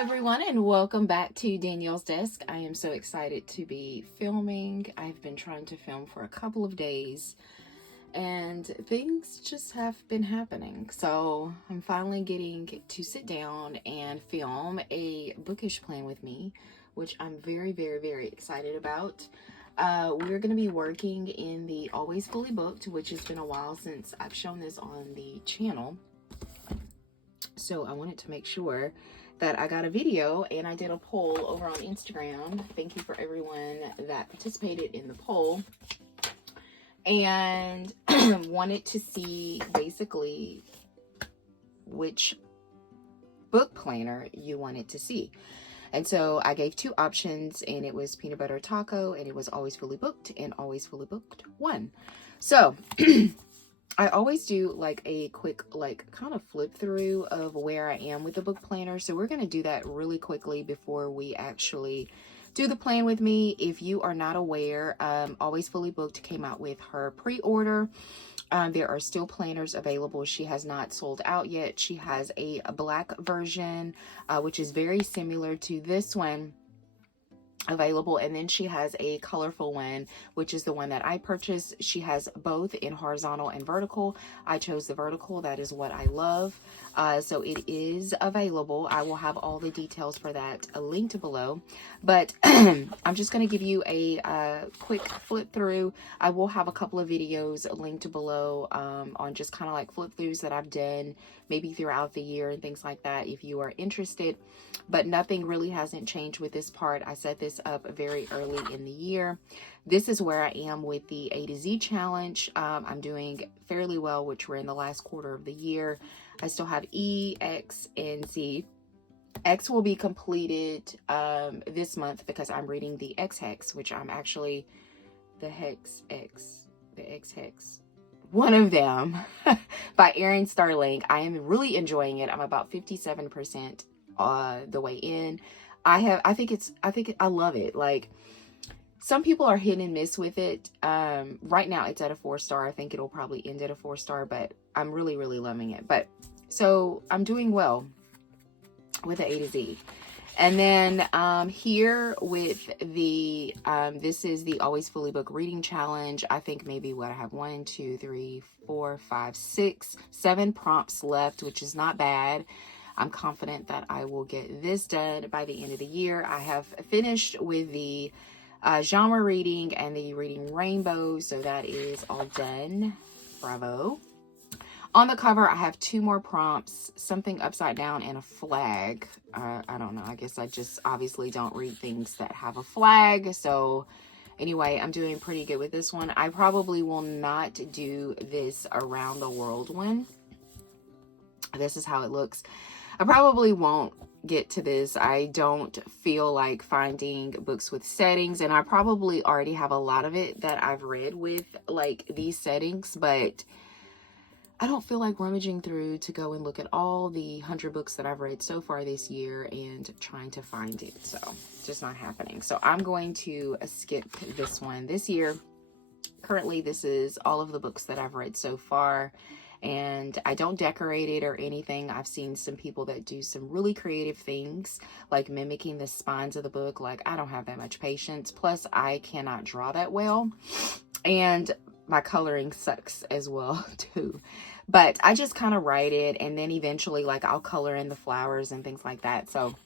everyone, and welcome back to Danielle's Desk. I am so excited to be filming. I've been trying to film for a couple of days and things just have been happening. So I'm finally getting to sit down and film a bookish plan with me, which I'm very, very, very excited about. We're going to be working in the Always Fully Booked, which has been a while since I've shown this on the channel. So I wanted to make sure that I got a video, and I did a poll over on Instagram. Thank you for everyone that participated in the poll and wanted to see basically which book planner you wanted to see. And so I gave two options, and it was Peanut Butter Taco, and it was Always Fully Booked, and Always Fully Booked 1. So I always do like a quick, kind of flip through of where I am with the book planner. So we're going to do that really quickly before we actually do the plan with me. If you are not aware, Always Fully Booked came out with her pre-order. There are still planners available. She has not sold out yet. She has a black version, which is very similar to this one, available, and then she has a colorful one, which is the one that I purchased. She has both in horizontal and vertical. I chose the vertical. That is what I love. So it is available. I will have all the details for that linked below, but I'm just going to give you a quick flip through. I will have a couple of videos linked below on just kind of like flip throughs that I've done maybe throughout the year and things like that if you are interested. But nothing really hasn't changed with this part. I set this up very early in the year. This is where I am with the A to Z challenge. I'm doing fairly well, which we're in the last quarter of the year. I still have E, X, and Z. X will be completed this month because I'm reading the X Hex, which I'm actually the X Hex. One of them by Erin Starling. I am really enjoying it. I'm about 57% the way in. I love it. Like, some people are hit and miss with it. Right now it's at a 4-star. I think it'll probably end at a 4-star, but I'm really, really loving it. But so I'm doing well with the A to Z. And then here with the this is the Always Fully Booked reading challenge. I think maybe what I have 1, 2, 3, 4, 5, 6, 7 prompts left, which is not bad. I'm confident that I will get this done by the end of the year. I have finished with the genre reading and the reading rainbow, so that is all done. Bravo. On the cover, I have 2 more prompts, something upside down and a flag. I don't know. I guess I just obviously don't read things that have a flag. So anyway, I'm doing pretty good with this one. I probably will not do this around the world one. This is how it looks. I probably won't get to this. I don't feel like finding books with settings, and I probably already have a lot of it that I've read with like these settings, but I don't feel like rummaging through to go and look at all the 100 books that I've read so far this year and trying to find it. So it's just not happening. So I'm going to skip this one this year. Currently, this is all of the books that I've read so far, and I don't decorate it or anything. I've seen some people that do some really creative things, like mimicking the spines of the book. Like, I don't have that much patience. Plus, I cannot draw that well, and my coloring sucks as well too. But I just kind of write it, and then eventually like I'll color in the flowers and things like that. So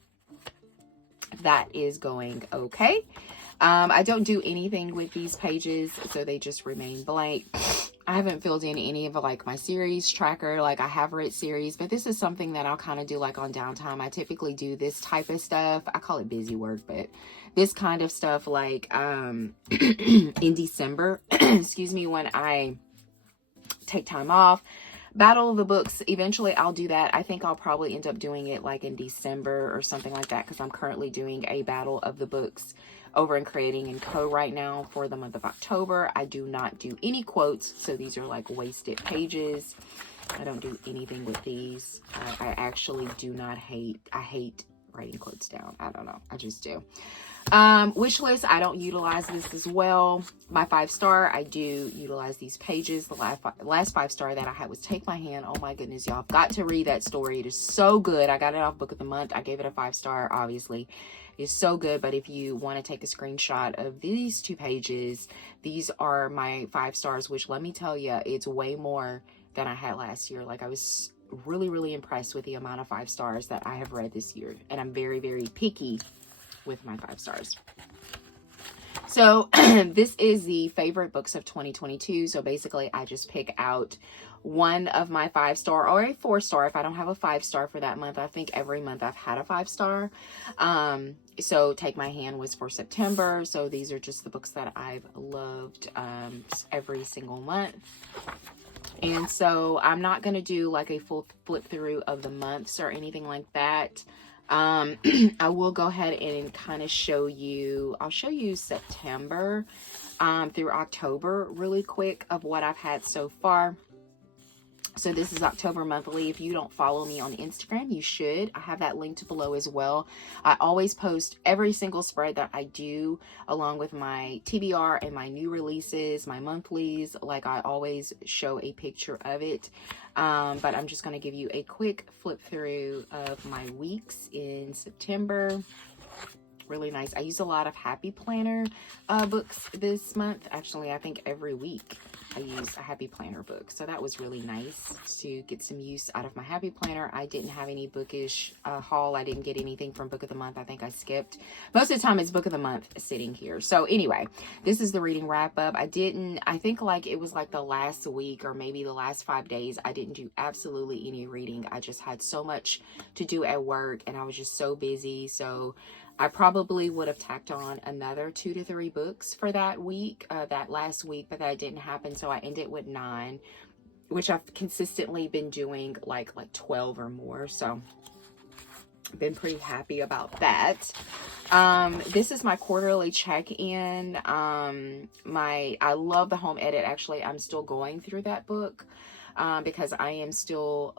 that is going okay. I don't do anything with these pages, so they just remain blank. I haven't filled in any of like my series tracker. Like, I have read series, but this is something that I'll kind of do like on downtime. I typically do this type of stuff. I call it busy work, but this kind of stuff like in December, excuse me, when I take time off. Battle of the Books, eventually I'll do that. I think I'll probably end up doing it like in December or something like that, because I'm currently doing a Battle of the Books over in Creating & Co. right now for the month of October. I do not do any quotes, so these are like wasted pages. I don't do anything with these. I actually do not hate, I hate writing quotes down. I don't know. I just do. Wish list, I don't utilize this as well. My 5-star, I do utilize these pages. The last 5-star that I had was Take My Hand. Oh my goodness, y'all, I've got to read that story. It is so good. I got it off Book of the Month. I gave it a 5-star, obviously. It's so good. But if you want to take a screenshot of these 2 pages, these are my 5 stars, which let me tell you, it's way more than I had last year. Like, I was really, really impressed with the amount of 5 stars that I have read this year. And I'm very, very picky with my 5 stars. So this is the favorite books of 2022. So basically I just pick out one of my 5-star or a 4-star if I don't have a 5-star for that month. I think every month I've had a 5-star. So Take My Hand was for September. So these are just the books that I've loved every single month. And so I'm not going to do like a full flip through of the months or anything like that. I will go ahead and kind of show you, I'll show you September through October really quick of what I've had so far. So this is October monthly. If you don't follow me on Instagram, you should. I have that linked below as well. I always post every single spread that I do along with my TBR and my new releases, my monthlies. Like, I always show a picture of it. But I'm just going to give you a quick flip through of my weeks in September. Really nice. I use a lot of Happy Planner books this month. Actually, I think every week I use a Happy Planner book. So that was really nice to get some use out of my Happy Planner. I didn't have any bookish haul. I didn't get anything from Book of the Month. I think I skipped. Most of the time it's Book of the Month sitting here. So anyway, this is the reading wrap up. I think like it was like the last week or maybe the last 5 days, I didn't do absolutely any reading. I just had so much to do at work and I was just so busy. So I probably would have tacked on another 2 to 3 books for that week, that last week, but that didn't happen. So I ended with 9, which I've consistently been doing like 12 or more. So I've been pretty happy about that. This is my quarterly check-in. I love the home edit. Actually, I'm still going through that book, because I am still,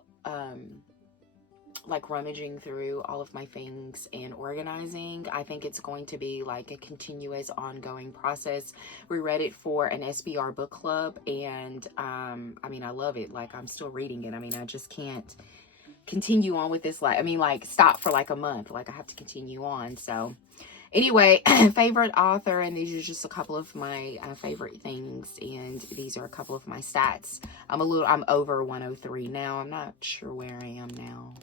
like rummaging through all of my things and organizing. I think it's going to be like a continuous ongoing process. We read it for an SBR book club and I mean, I love it. Like, I'm still reading it. I mean, I just can't continue on with this. Like, I mean, like stop for like a month. Like, I have to continue on. So anyway, favorite author, and these are just a couple of my favorite things, and these are a couple of my stats. I'm over 103 now. I'm not sure where I am now.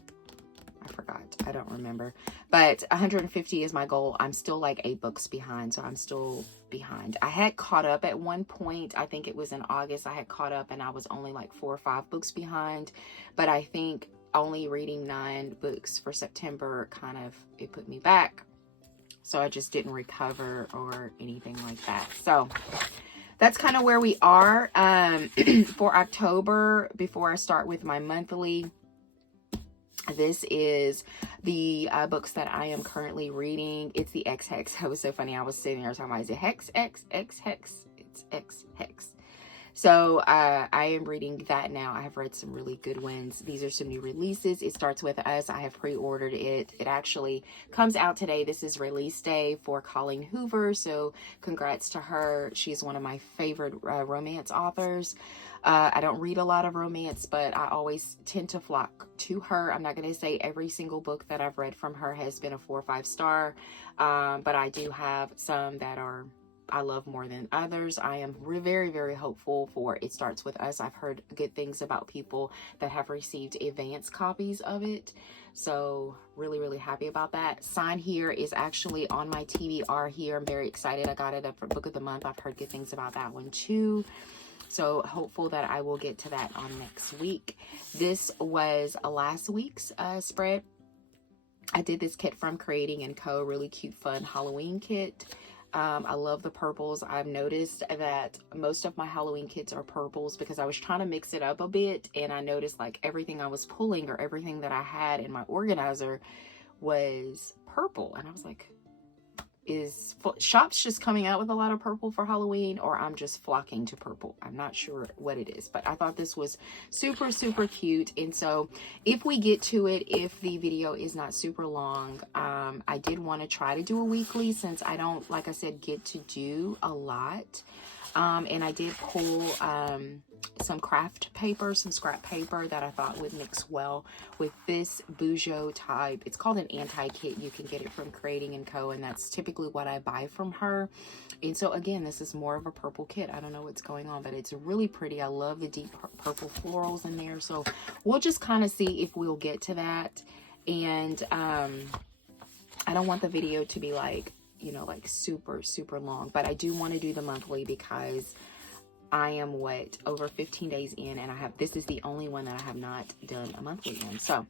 I forgot. I don't remember. But 150 is my goal. I'm still like 8 books behind. So I'm still behind. I had caught up at one point. I think it was in August. I had caught up and I was only like 4 or 5 books behind. But I think only reading 9 books for September it put me back. So I just didn't recover or anything like that. So that's kind of where we are. For October, before I start with my monthly, this is the books that I am currently reading. It's the X Hex. That was so funny. I was sitting there talking about, is it Hex, X, X, Hex? It's X Hex. So I am reading that now. I have read some really good ones. These are some new releases. It Starts With Us. I have pre-ordered it. It actually comes out today. This is release day for Colleen Hoover. So congrats to her. She's one of my favorite romance authors. I don't read a lot of romance, but I always tend to flock to her. I'm not going to say every single book that I've read from her has been a 4 or 5 star, but I do have some that I love more than others. I am very, very hopeful for It Starts With Us. I've heard good things about people that have received advance copies of it. So really, really happy about that. Sign Here is actually on my TBR here. I'm very excited. I got it up for Book of the Month. I've heard good things about that one too. So hopeful that I will get to that on next week. This was last week's spread. I did this kit from Creating & Co. Really cute, fun Halloween kit. I love the purples. I've noticed that most of my Halloween kits are purples because I was trying to mix it up a bit. And I noticed like everything I was pulling or everything that I had in my organizer was purple. And I was like, shops just coming out with a lot of purple for Halloween, or I'm just flocking to purple. I'm not sure what it is, but I thought this was super, super cute. And so if we get to it, if the video is not super long, I did want to try to do a weekly since I don't, like I said, get to do a lot. And I did pull some craft paper, some scrap paper that I thought would mix well with this Bujo type. It's called an anti-kit. You can get it from Creating & Co. and that's typically what I buy from her. And so again, this is more of a purple kit. I don't know what's going on, but it's really pretty. I love the deep purple florals in there. So we'll just kind of see if we'll get to that. And I don't want the video to be like, you know, like super, super long, but I do want to do the monthly because I am over 15 days in, and this is the only one that I have not done a monthly in. So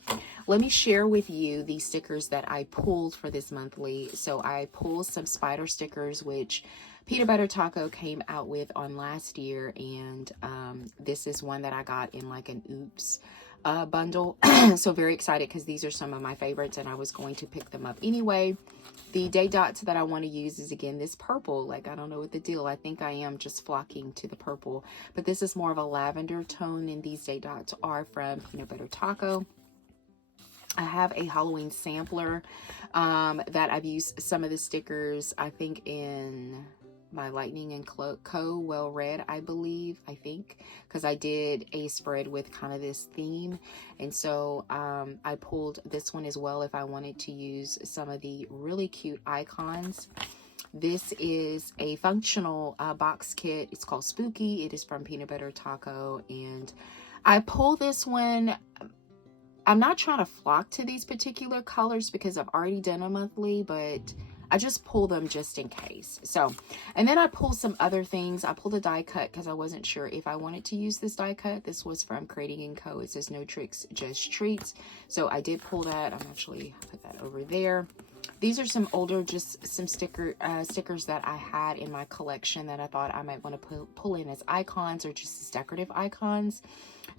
let me share with you the stickers that I pulled for this monthly. So I pulled some spider stickers, which Peanut Butter Taco came out with on last year, and this is one that I got in like an oops bundle. So very excited because these are some of my favorites and I was going to pick them up anyway. The day dots that I want to use is again this purple. Like, I don't know what the deal. I think I am just flocking to the purple, but this is more of a lavender tone, and these day dots are from Peanut Butter Taco. I have a Halloween sampler that I've used some of the stickers, I think in my Lightning & Co. Well Read, I think, because I did a spread with kind of this theme. And so I pulled this one as well if I wanted to use some of the really cute icons. This is a functional box kit. It's called Spooky. It is from Peanut Butter Taco, and I pulled this one. I'm not trying to flock to these particular colors because I've already done a monthly, but I just pull them just in case. So, and then I pulled some other things. I pulled a die cut because I wasn't sure if I wanted to use this die cut. This was from Creating & Co. It says no tricks, just treats. So I did pull that. I'm actually put that over there. These are some older, just some stickers that I had in my collection that I thought I might want to pull in as icons or just as decorative icons.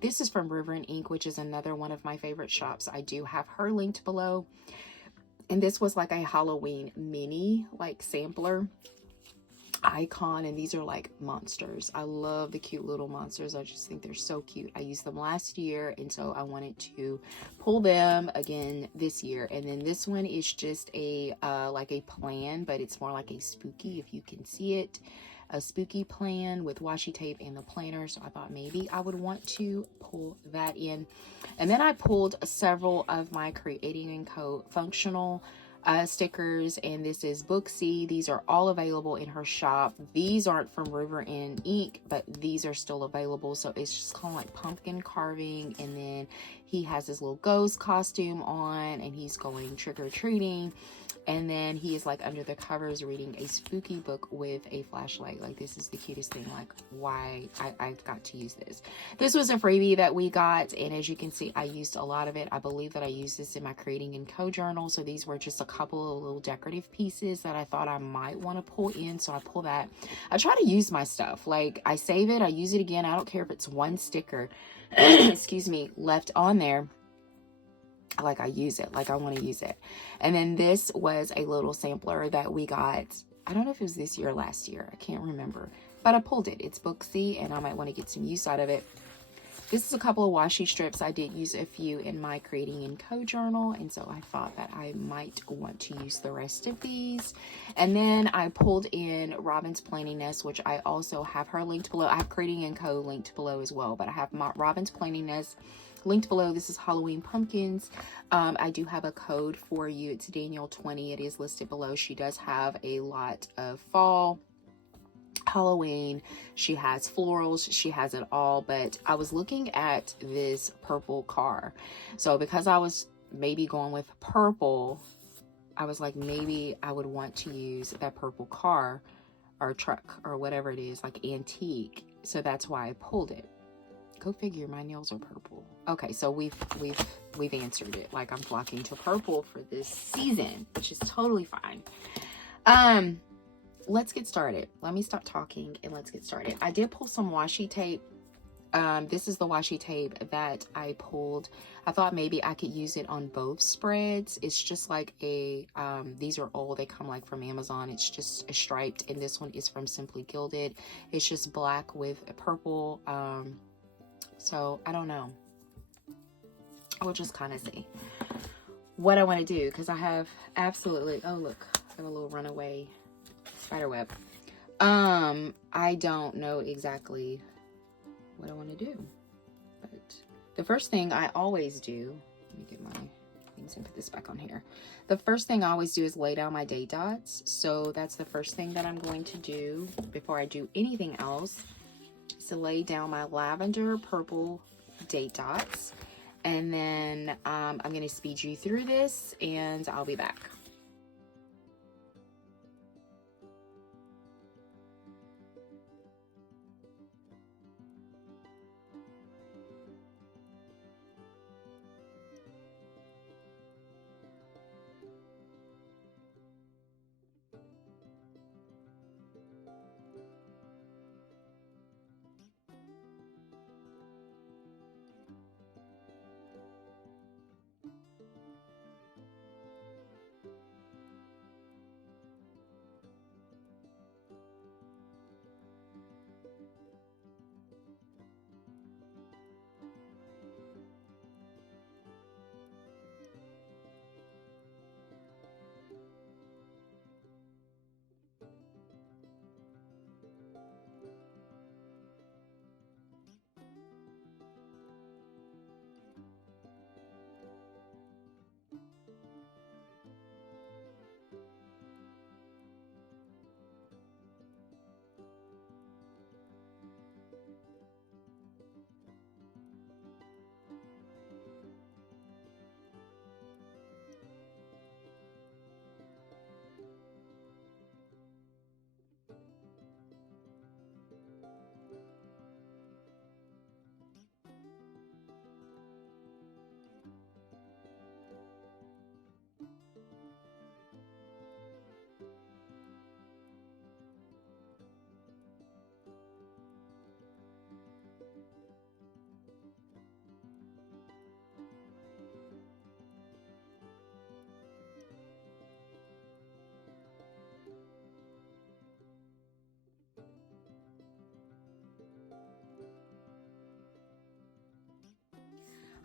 This is from River & Ink, which is another one of my favorite shops. I do have her linked below. And this was like a Halloween mini, like sampler icon. And these are like monsters. I love the cute little monsters. I just think they're so cute. I used them last year, and so I wanted to pull them again this year. And then this one is just a like a plan, but it's more like a spooky, if you can see it. A spooky plan with washi tape and the planner. So I thought maybe I would want to pull that in. And then I pulled several of my Creating & Co. functional stickers, and this is Booksy. These are all available in her shop. These aren't from River & Ink, but these are still available. So it's just kind of like pumpkin carving, and then he has his little ghost costume on, and he's going trick-or-treating. And then he is like under the covers reading a spooky book with a flashlight. Like, this is the cutest thing. Like, why I've got to use this. This was a freebie that we got, and as you can see, I used a lot of it. I believe that I used this in my Creating & Co. journal. So these were just a couple of little decorative pieces that I thought I might want to pull in. So I pull that. I try to use my stuff. Like, I save it, I use it again. I don't care if it's one sticker, excuse me, left on there. Like, I use it, like I want to use it. And then this was a little sampler that we got. I don't know if it was this year or last year. I can't remember, but I pulled it. It's Booksy, and I might want to get some use out of it. This is a couple of washi strips. I did use a few in my Creating & Co. journal, and so I thought that I might want to use the rest of these. And then I pulled in Robin's Planning Nest, which I also have her linked below. I have Creating & Co. linked below as well, but I have my Robin's Planning Nest linked below. This is Halloween pumpkins. I do have a code for you. It's Daniel20. It is listed below. She does have a lot of fall, Halloween. She has florals. She has it all. But I was looking at this purple car. So because I was maybe going with purple, I was like, maybe I would want to use that purple car or truck or whatever it is, like antique. So that's why I pulled it. Go figure, my nails are purple. Okay, so we've answered it. Like, I'm flocking to purple for this season, which is totally fine. Let's get started. Let me stop talking and let's get started. I did pull some washi tape This is the washi tape that I pulled. I thought maybe I could use it on both spreads. It's just like a, these are all, they come like from Amazon. It's just a striped, and this one is from Simply Gilded. It's just black with a purple. So I don't know. We'll just kind of see what I want to do, because I have absolutely, oh look, I have a little runaway spider web. I don't know exactly what I want to do, but the first thing I always do, let me get my things and put this back on here. The first thing I always do is lay down my date dots. So that's the first thing that I'm going to do before I do anything else, is to lay down my lavender purple date dots. And then I'm going to speed you through this, and I'll be back.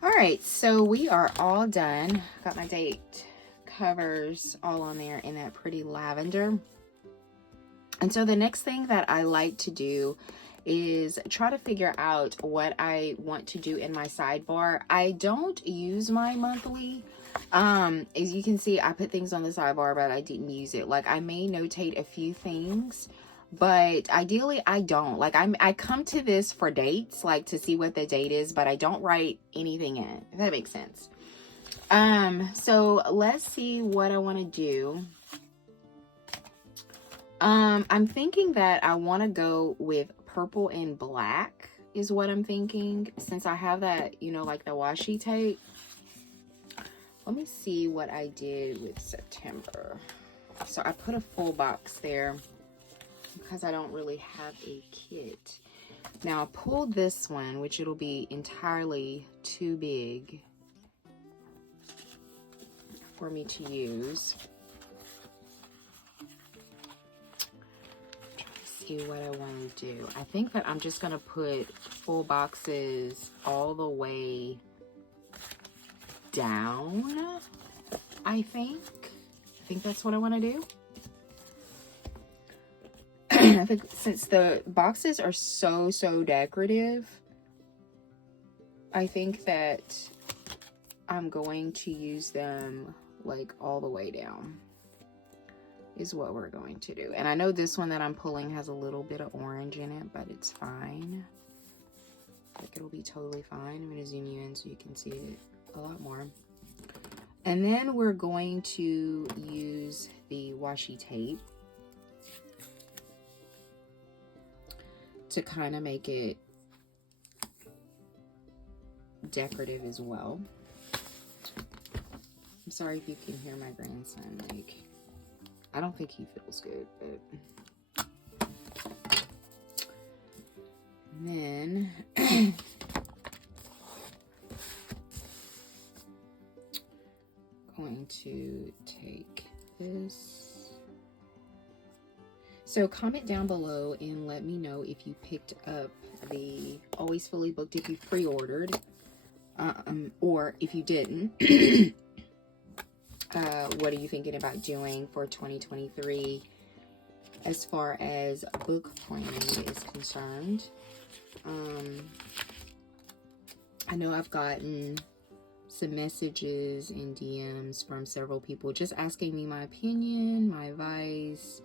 All right, so we are all done. Got my date covers all on there in that pretty lavender. And so the next thing that I like to do is try to figure out what I want to do in my sidebar. I don't use my monthly. As you can see, I put things on the sidebar, but I didn't use it. Like, I may notate a few things, but ideally I don't. Like, I come to this for dates, like to see what the date is, but I don't write anything in, if that makes sense. So let's see what I want to do. I'm thinking that I want to go with purple and black is what I'm thinking, since I have that, you know, like the washi tape. Let me see what I did with September. So I put a full box there because I don't really have a kit. Now I pulled this one, which it'll be entirely too big for me to use. See what I want to do. I think that I'm just going to put full boxes all the way down. I think that's what I want to do. I think since the boxes are so decorative, I think that I'm going to use them like all the way down is what we're going to do. And I know this one that I'm pulling has a little bit of orange in it, but it's fine. Like, it'll be totally fine. I'm going to zoom you in so you can see it a lot more. And then we're going to use the washi tape to kind of make it decorative as well. I'm sorry if you can hear my grandson. Like, I don't think he feels good, but... And then Going to take this. So comment down below and let me know if you picked up the Always Fully Booked, if you pre-ordered, or if you didn't. What are you thinking about doing for 2023 as far as book planning is concerned? I know I've gotten some messages and DMs from several people just asking me my opinion, my advice,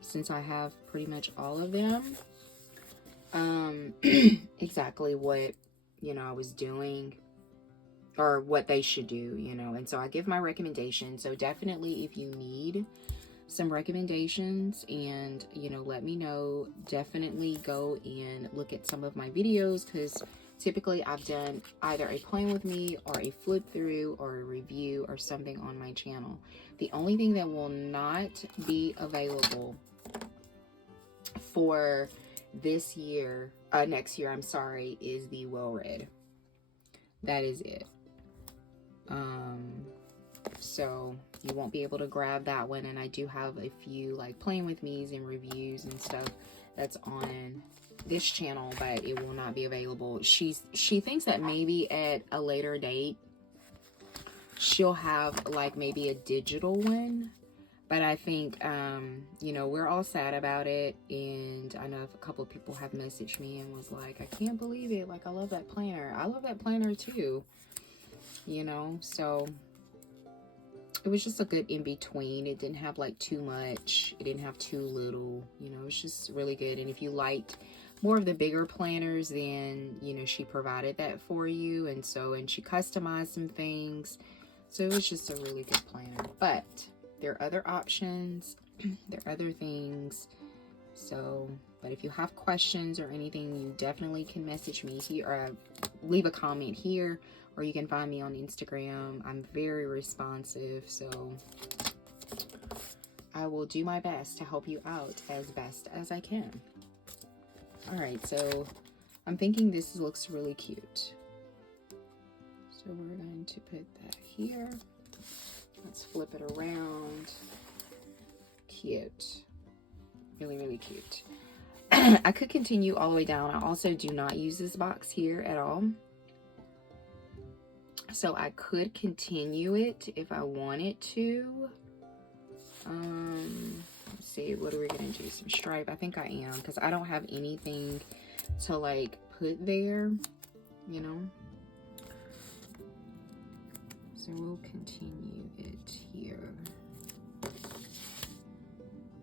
since I have pretty much all of them, exactly what, you know, I was doing or what they should do, you know, and so I give my recommendations. So definitely if you need some recommendations and, you know, let me know. Definitely go and look at some of my videos, because typically I've done either a plan with me or a flip through or a review or something on my channel. The only thing that will not be available for this year, next year, I'm sorry, is the well read. That is it. So you won't be able to grab that one, and I do have a few like playing with me's and reviews and stuff that's on this channel, but it will not be available. She thinks that maybe at a later date she'll have like maybe a digital one, but I think you know, we're all sad about it, and I know a couple of people have messaged me and was like, I can't believe it, like I love that planner. I love that planner too, you know. So it was just a good in between. It didn't have like too much, it didn't have too little, you know. It's just really good. And if you liked more of the bigger planners, then, you know, she provided that for you, and she customized some things. So it was just a really good planner. But there are other options, there are other things. So, but if you have questions or anything, you definitely can message me here, or leave a comment here, or you can find me on Instagram. I'm very responsive, so I will do my best to help you out as best as I can. All right, so I'm thinking this looks really cute. So we're going to put that here. Let's flip it around. Cute. Really, really cute. I could continue all the way down. I also do not use this box here at all. So I could continue it if I wanted to. Let's see, what are we gonna do? Some stripe. I think I am, because I don't have anything to like put there, you know. So we'll continue it here.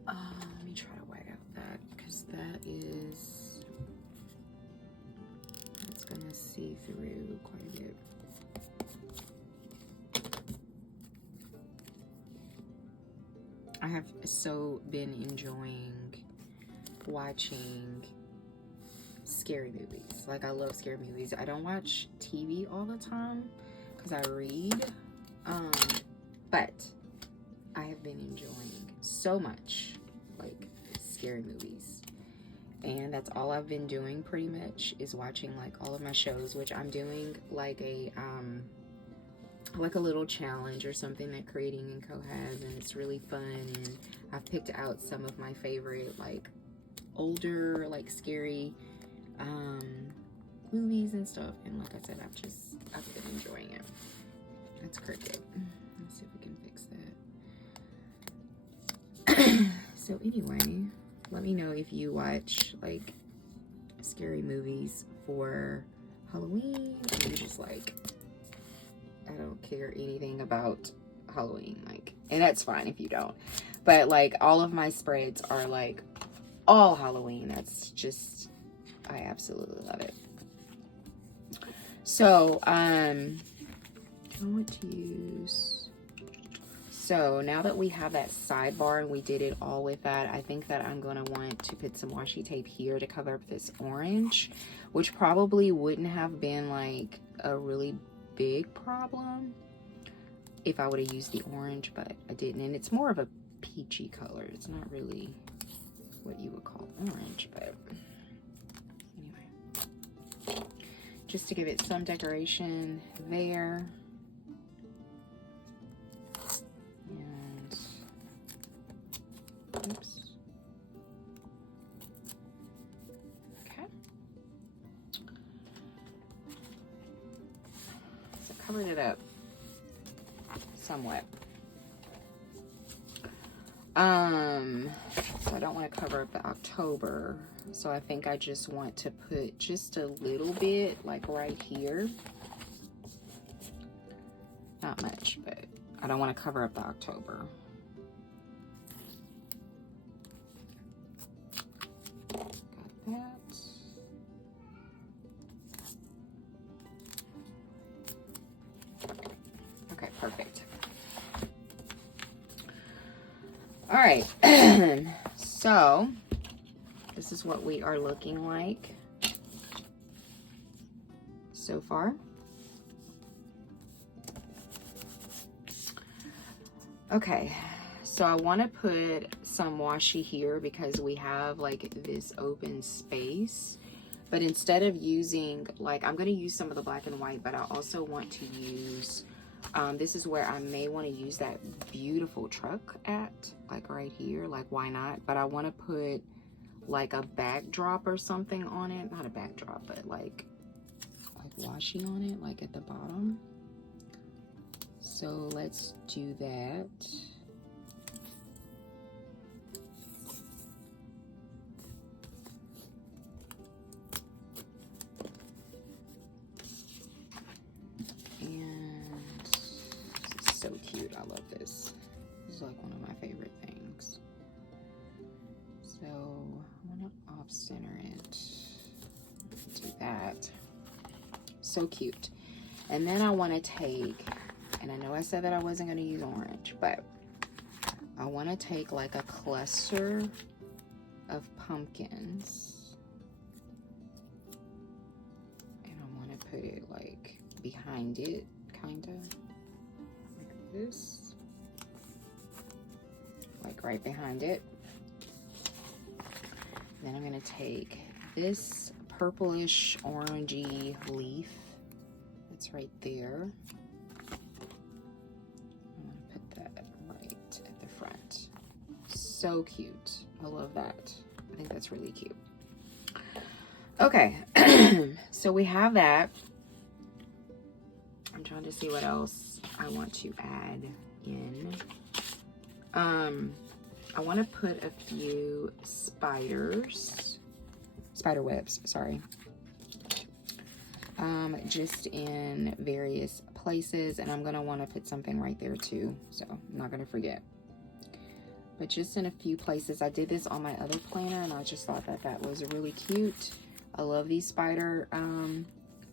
Let me try to white out that, because that's gonna see through quite a bit. I have so been enjoying watching scary movies. Like, I love scary movies. I don't watch TV all the time because I read, but I have been enjoying so much like scary movies, and that's all I've been doing pretty much, is watching like all of my shows, which I'm doing like a little challenge or something that Creating and Co has, and it's really fun. And I've picked out some of my favorite like older like scary movies and stuff, and like I said, I've been enjoying it. That's cricket. Let's see if we can fix that. So anyway, let me know if you watch like scary movies for Halloween, or you're just like, I don't care anything about Halloween, like, and that's fine if you don't. But like, all of my spreads are like all Halloween. That's just, I absolutely love it. So I want to use, so now that we have that sidebar and we did it all with that, I think that I'm going to want to put some washi tape here to cover up this orange, which probably wouldn't have been like a really big problem if I would have used the orange, but I didn't. And it's more of a peachy color. It's not really what you would call orange, but anyway. just to give it some decoration there. And, oops. Okay. So covered it up somewhat. So I don't want to cover up the October. So I think I just want to put just a little bit, like right here. Not much, but I don't want to cover up the October. Got that. Okay, perfect. All right. So this is what we are looking like so far. Okay, so I want to put some washi here because we have like this open space, but instead of using, like, I'm going to use some of the black and white, but I also want to use, this is where I may want to use that beautiful truck at, like right here, like why not? But I want to put like a backdrop or something on it, not a backdrop, but like washi on it, like at the bottom. So let's do that. And this is so cute. I love this. This is like one of my favorite things. So I want to off center it. Do that. So cute. And then I want to take, and I know I said that I wasn't going to use orange, but I want to take like a cluster of pumpkins. And I want to put it like behind it, kind of like this. Like right behind it. Then I'm going to take this purplish orangey leaf that's right there. I'm going to put that right at the front. So cute. I love that. I think that's really cute. Okay, so we have that. I'm trying to see what else I want to add in. I want to put a few spider webs, sorry. Just in various places, and I'm going to want to put something right there too, so I'm not going to forget. But just in a few places. I did this on my other planner, and I just thought that that was really cute. I love these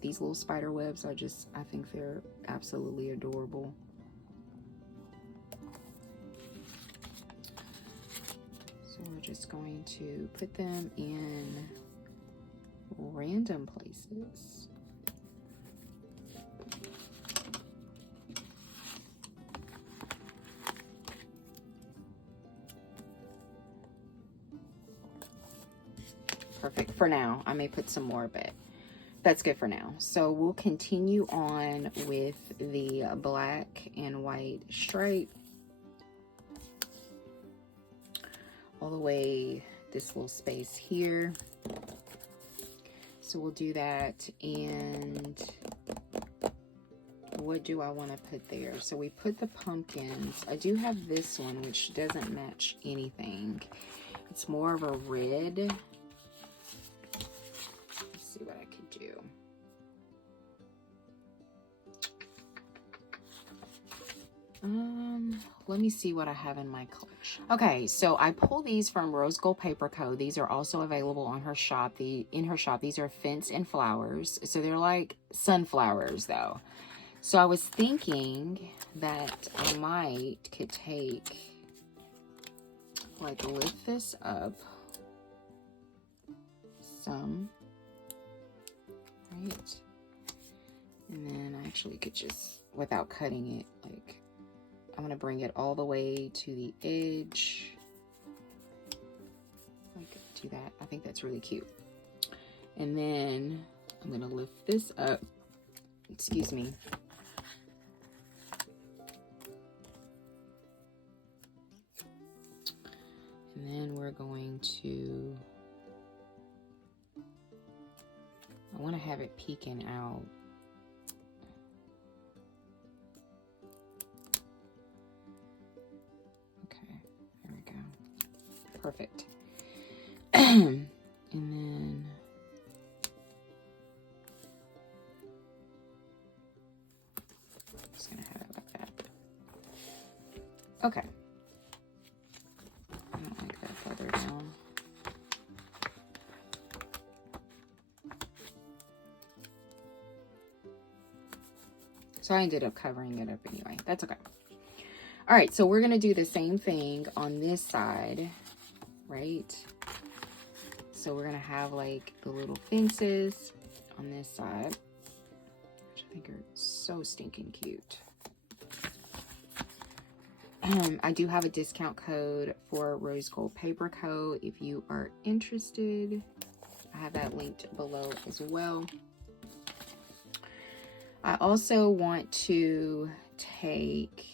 these little spider webs. I think they're absolutely adorable. So we're just going to put them in random places. Perfect for now. I may put some more, but that's good for now. So we'll continue on with the black and white stripe all the way this little space here. So we'll do that. And what do I want to put there? So we put the pumpkins. I do have this one, which doesn't match anything. It's more of a red. Let's see what I could do. Let me see what I have in my collection. Okay, so I pull these from Rose Gold Paper Co. These are also available on her shop. In her shop, these are Fence and Flowers. So they're like sunflowers though. So I was thinking that I could take, like, lift this up some, right? And then I actually could just, without cutting it, like, I'm going to bring it all the way to the edge. Like, do that. I think that's really cute. And then I'm going to lift this up. Excuse me. And then we're going to, I want to have it peeking out. Okay, there we go. Perfect. And then I'm just going to have it like that. Okay. I don't like that feather down. So I ended up covering it up anyway. That's okay. All right, so we're going to do the same thing on this side, right? So we're going to have like the little fences on this side, which I think are so stinking cute. I do have a discount code for Rose Gold Paper Co. if you are interested. I have that linked below as well. I also want to take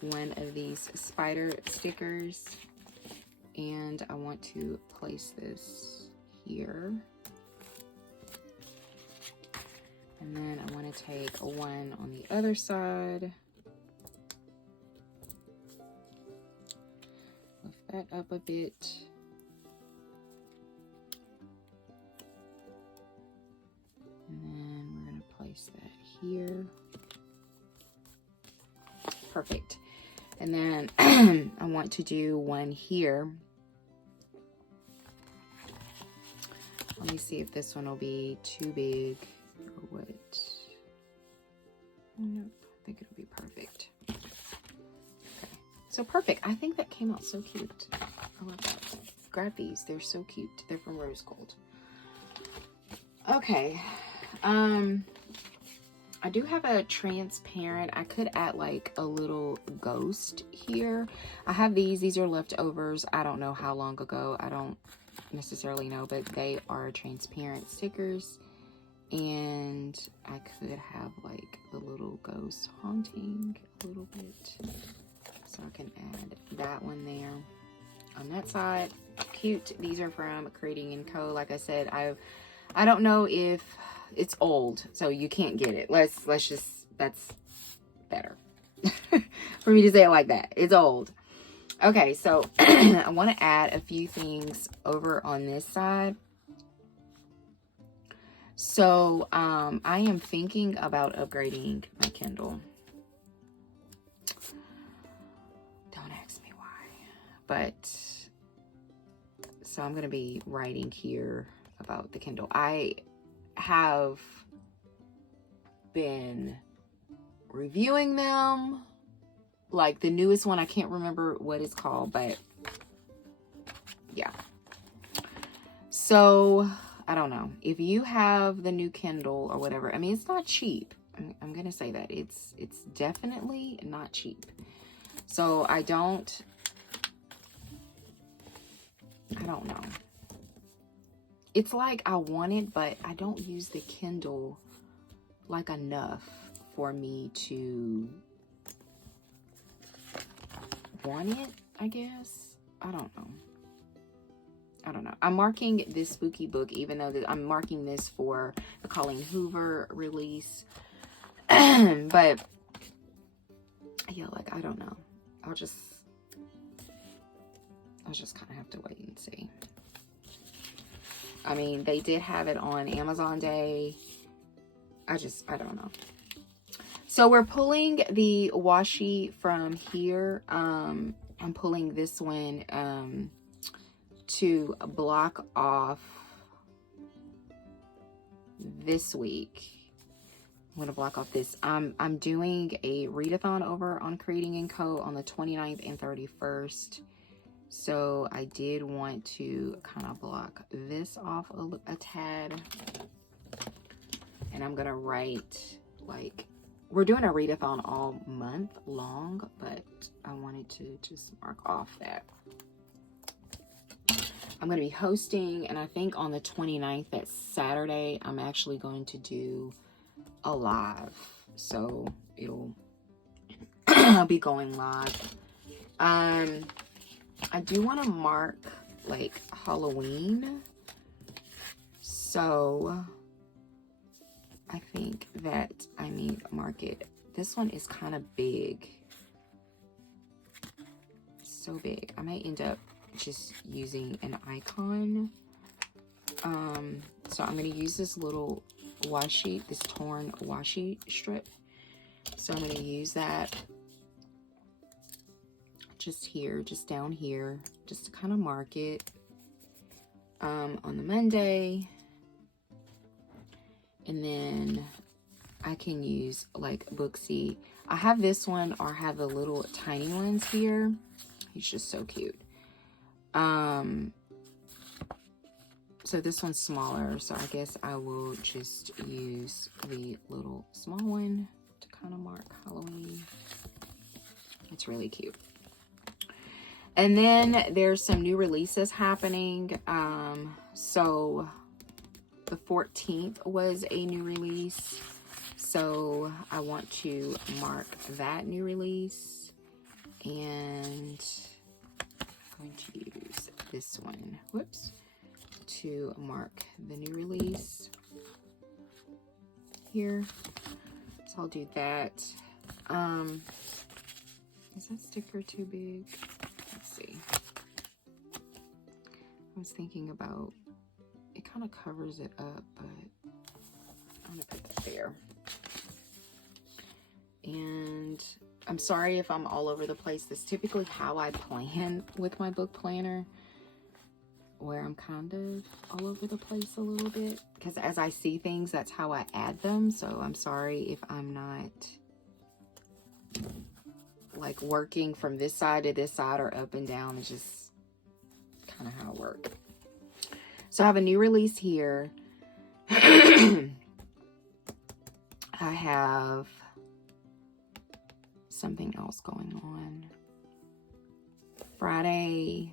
one of these spider stickers and I want to place this here. And then I want to take one on the other side. Lift that up a bit. And then we're going to place that here. Perfect. And then I want to do one here. Let me see if this one will be too big or what. Oh, no, I think it'll be perfect. Okay. So perfect. I think that came out so cute. I love that. Grab these. They're so cute. They're from Rose Gold. Okay. I do have a transparent. I could add like a little ghost here. I have these. These are leftovers. I don't know how long ago. I don't necessarily know, but they are transparent stickers. And I could have like the little ghost haunting a little bit. So I can add that one there. On that side, cute. These are from Creating & Co. Like I said, I don't know if it's old, so you can't get it. Let's just, that's better for me to say it like that. It's old. Okay, so I want to add a few things over on this side. So I am thinking about upgrading my Kindle. Don't ask me why, but so I'm going to be writing here about the Kindle. I have been reviewing them, like the newest one. I can't remember what it's called, but yeah. So I don't know if you have the new Kindle or whatever. I mean, it's not cheap. I'm gonna say that it's definitely not cheap. So I don't know. It's like I want it, but I don't use the Kindle like enough for me to want it, I guess. I don't know. I'm marking this spooky book, even though I'm marking this for the Colleen Hoover release. But yeah, like, I don't know. I'll just kind of have to wait and see. I mean, they did have it on Amazon Day. I don't know. So we're pulling the washi from here. I'm pulling this one to block off this week. I'm going to block off this. I'm doing a readathon over on Creating & Co. on the 29th and 31st. So I did want to kind of block this off a tad. And I'm going to write, like, we're doing a readathon all month long, but I wanted to just mark off that. I'm going to be hosting, and I think on the 29th, that Saturday, I'm actually going to do a live. So it'll I'll be going live. I do want to mark like Halloween. So I think that I may mark it. This one is kind of big. So big. I might end up just using an icon. So I'm going to use this little washi, this torn washi strip. So I'm going to use that just here, just down here, just to kind of mark it on the Monday. And then I can use like Booksy. I have this one, or I have the little tiny ones here. He's just so cute. So this one's smaller, so I guess I will just use the little small one to kind of mark Halloween. It's really cute. And then there's some new releases happening. So the 14th was a new release. So I want to mark that new release. And I'm going to use this one, whoops, to mark the new release here. So I'll do that. Is that sticker too big? Let's see. I was thinking about, it kind of covers it up, but I'm gonna put that there. And I'm sorry if I'm all over the place. This is typically how I plan with my book planner, where I'm kind of all over the place a little bit, because as I see things, that's how I add them. So I'm sorry if I'm not like working from this side to this side or up and down. It's just kind of how I work. So I have a new release here. I have something else going on. Friday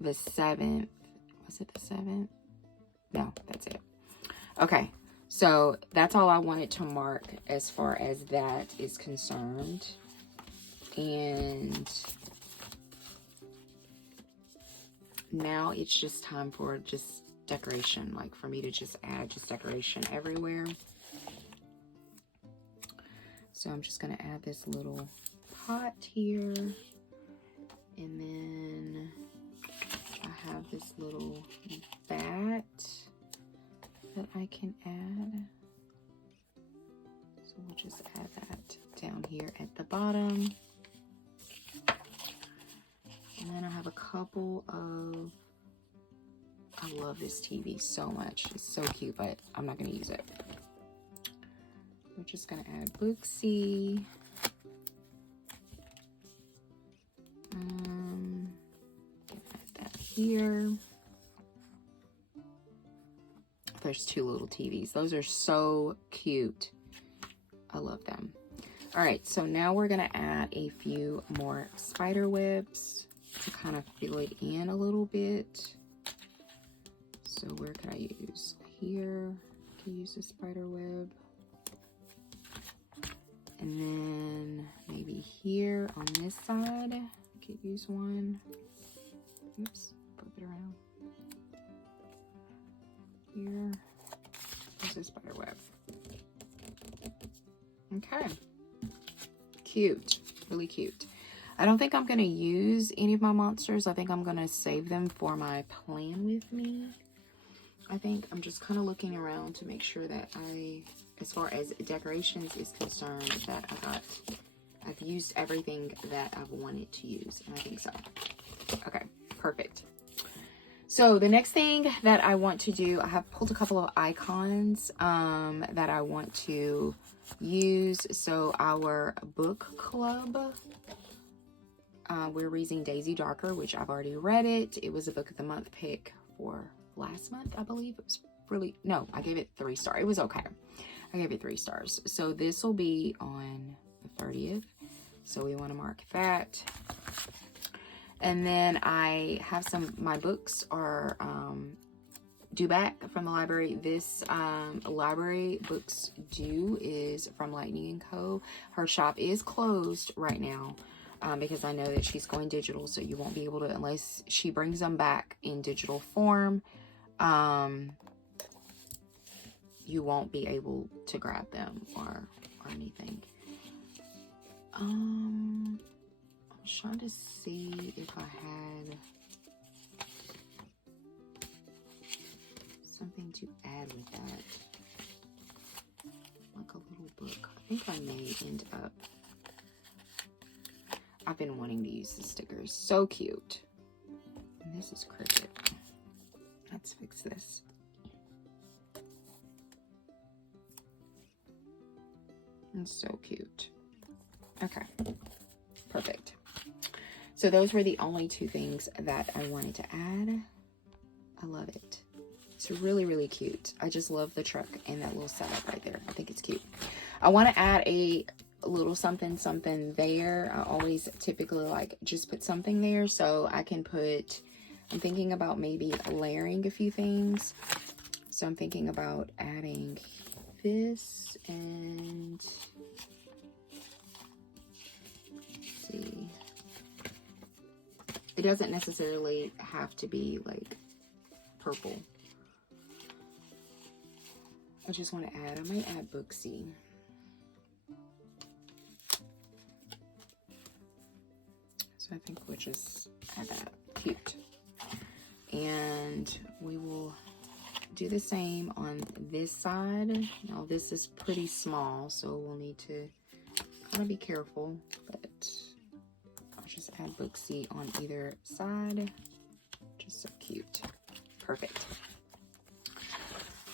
the 7th. Was it the 7th? No, that's it. Okay. So that's all I wanted to mark as far as that is concerned. And now it's just time for just decoration, like for me to just add just decoration everywhere. So I'm just going to add this little pot here. And then I have this little bat that I can add. So we'll just add that down here at the bottom. And then I have a couple of, I love this TV so much. It's so cute, but I'm not going to use it. We're just going to add Booksy. Add that here. There's two little TVs. Those are so cute. I love them. All right, so now we're going to add a few more spider webs to kind of fill it in a little bit. So where could I use? Here, I can use a spider web. And then maybe here on this side, I could use one. Oops, flip it around. Here, there's a spider web. Okay, cute, really cute. I don't think I'm going to use any of my monsters. I think I'm going to save them for my plan with me. I think I'm just kind of looking around to make sure that as far as decorations is concerned, that I've used everything that I've wanted to use, and I think so. Okay, perfect. So the next thing that I want to do, I have pulled a couple of icons that I want to use. So our book club, we're reading Daisy Darker, which I've already read it. It was a book of the month pick for last month, I believe. It was really, no, I gave it 3 stars. It was okay. I gave it 3 stars. So this will be on the 30th. So we want to mark that. And then I have my books are due back from the library. This library books due is from Lightning & Co. Her shop is closed right now because I know that she's going digital, so you won't be able to, unless she brings them back in digital form, you won't be able to grab them or anything. I'm trying to see if I had something to add with that, like a little book. I think I may end up, I've been wanting to use the stickers. So cute. And this is crooked. Let's fix this. It's so cute. Okay, perfect. So those were the only two things that I wanted to add. I love it. It's really, really cute. I just love the truck and that little setup right there. I think it's cute. I want to add a little something there. I always typically like just put something there, so I can put, I'm thinking about maybe layering a few things. So I'm thinking about adding this and let's see. It doesn't necessarily have to be like purple. I just want to add, I might add Booksy. So I think we'll just add that. Cute. And we will do the same on this side. Now this is pretty small, so we'll need to kind of be careful, but I'll just add Booksy on either side. Just so cute. Perfect.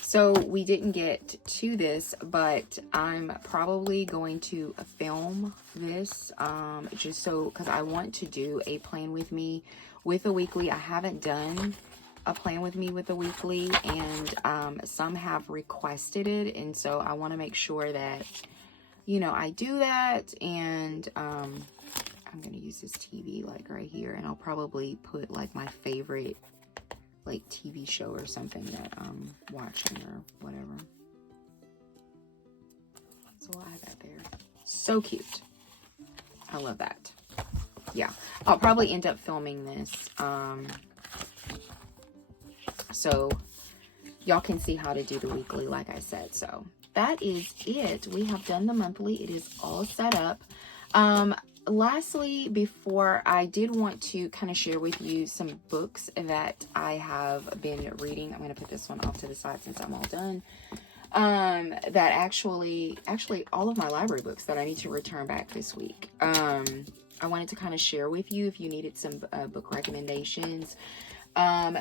So we didn't get to this, but I'm probably going to film this just so, because I want to do a plan with me with a weekly. I haven't done a plan with me with a weekly, and some have requested it, and so I want to make sure that, you know, I do that. And I'm going to use this TV like right here, and I'll probably put like my favorite like TV show or something that I'm watching or whatever. So I'll add that there. So cute. I love that. Yeah, I'll probably end up filming this so y'all can see how to do the weekly, like I said. So that is it. We have done the monthly. It is all set up. Lastly, before, I did want to kind of share with you some books that I have been reading. I'm going to put this one off to the side since I'm all done. That actually all of my library books that I need to return back this week. I wanted to kind of share with you if you needed some book recommendations.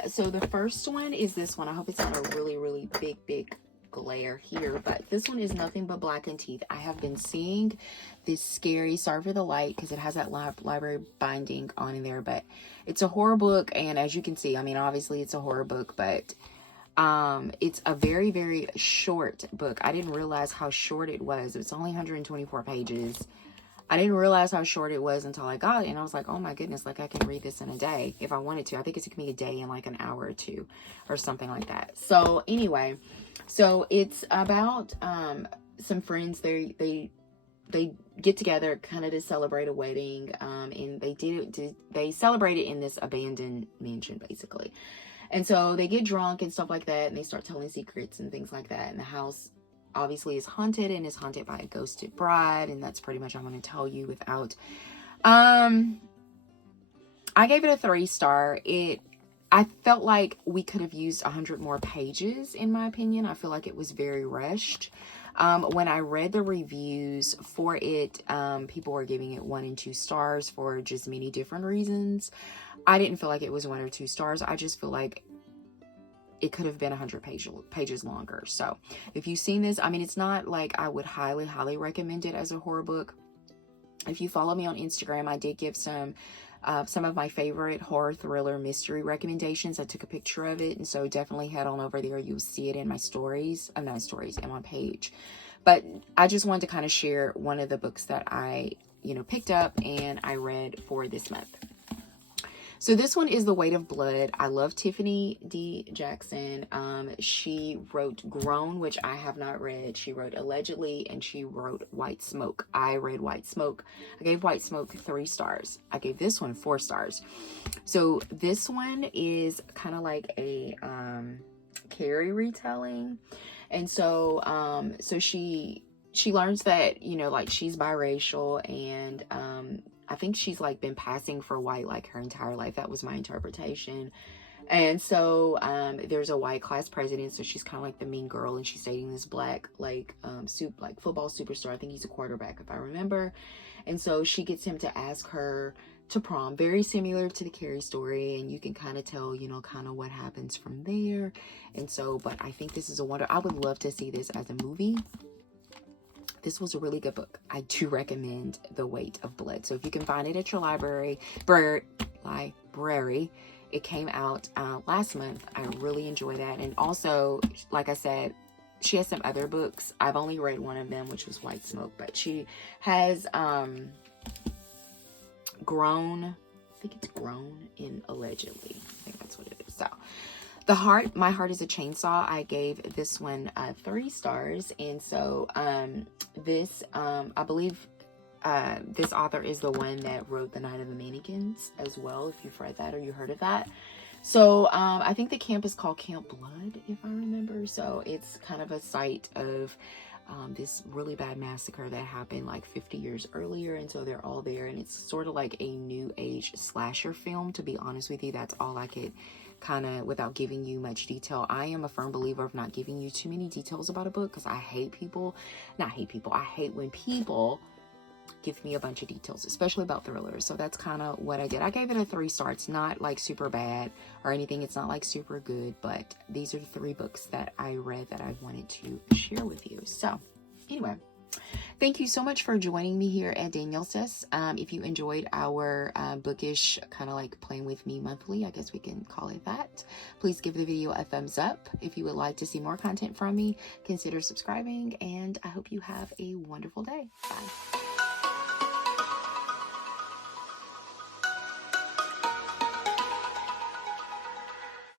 So the first one is this one. I hope it's not a really, really big glare here, but this one is Nothing But Blackened Teeth. I have been seeing this scary, sorry for the light because it has that library binding on in there, but it's a horror book, and as you can see, I mean, obviously it's a horror book, but it's a very, very short book. I didn't realize how short it was. It's only 124 pages. I didn't realize how short it was until I got it, and I was like, oh my goodness, like I can read this in a day if I wanted to. I think it took me a day and like an hour or two or something like that. So anyway, so it's about some friends. They get together kind of to celebrate a wedding, and they celebrate it in this abandoned mansion basically. And so they get drunk and stuff like that, and they start telling secrets and things like that, and the house obviously is haunted, and is haunted by a ghosted bride, and that's pretty much I'm going to tell you without. I gave it a 3-star. I felt like we could have used 100 more pages, in my opinion. I feel like it was very rushed. When I read the reviews for it, people were giving it 1 and 2 stars for just many different reasons. I didn't feel like it was 1 or 2 stars. I just feel like it could have been 100 pages longer. So if you've seen this, I mean, it's not like I would highly recommend it as a horror book. If you follow me on Instagram, I did give some of my favorite horror, thriller, mystery recommendations. I took a picture of it, and so definitely head on over there. You'll see it in my stories, in my page. But I just wanted to kind of share one of the books that I, picked up and I read for this month. So this one is The Weight of Blood. I love Tiffany D. Jackson. She wrote Grown, which I have not read. She wrote Allegedly, and she wrote White Smoke. I read White Smoke. I gave White Smoke 3 stars. I gave this one 4 stars. So this one is kind of like a Carrie retelling. And so so she learns that, you know, like she's biracial, and I think she's like been passing for white like her entire life. That was my interpretation. And so there's a white class president, so she's kind of like the mean girl, and she's dating this black like football superstar. I think he's a quarterback, if I remember. And so she gets him to ask her to prom, very similar to the Carrie story, and you can kind of tell, you know, kind of what happens from there. And so, but I think this is a wonder. I would love to see this as a movie. This was a really good book. I do recommend The Weight of Blood. So if you can find it at your library, it came out last month. I really enjoy that. And also, like I said, she has some other books. I've only read one of them, which was White Smoke, but she has Grown. I think it's Grown in Allegedly. I think that's what it is. So My Heart is a Chainsaw. I gave this one 3 stars. And so this, I believe this author is the one that wrote The Night of the Mannequins as well, if you've read that or you heard of that. So I think the camp is called Camp Blood, if I remember. So it's kind of a site of this really bad massacre that happened like 50 years earlier, and so they're all there, and it's sort of like a new age slasher film, to be honest with you. That's all I could kind of, without giving you much detail. I am a firm believer of not giving you too many details about a book, because I hate when people give me a bunch of details, especially about thrillers. So that's kind of what I did. I gave it a 3 star. It's not like super bad or anything. It's not like super good, but these are the 3 books that I read that I wanted to share with you. So anyway, thank you so much for joining me here at Danielle Says. If you enjoyed our bookish kind of like playing with me monthly, I guess we can call it that, please give the video a thumbs up. If you would like to see more content from me, consider subscribing, and I hope you have a wonderful day. Bye.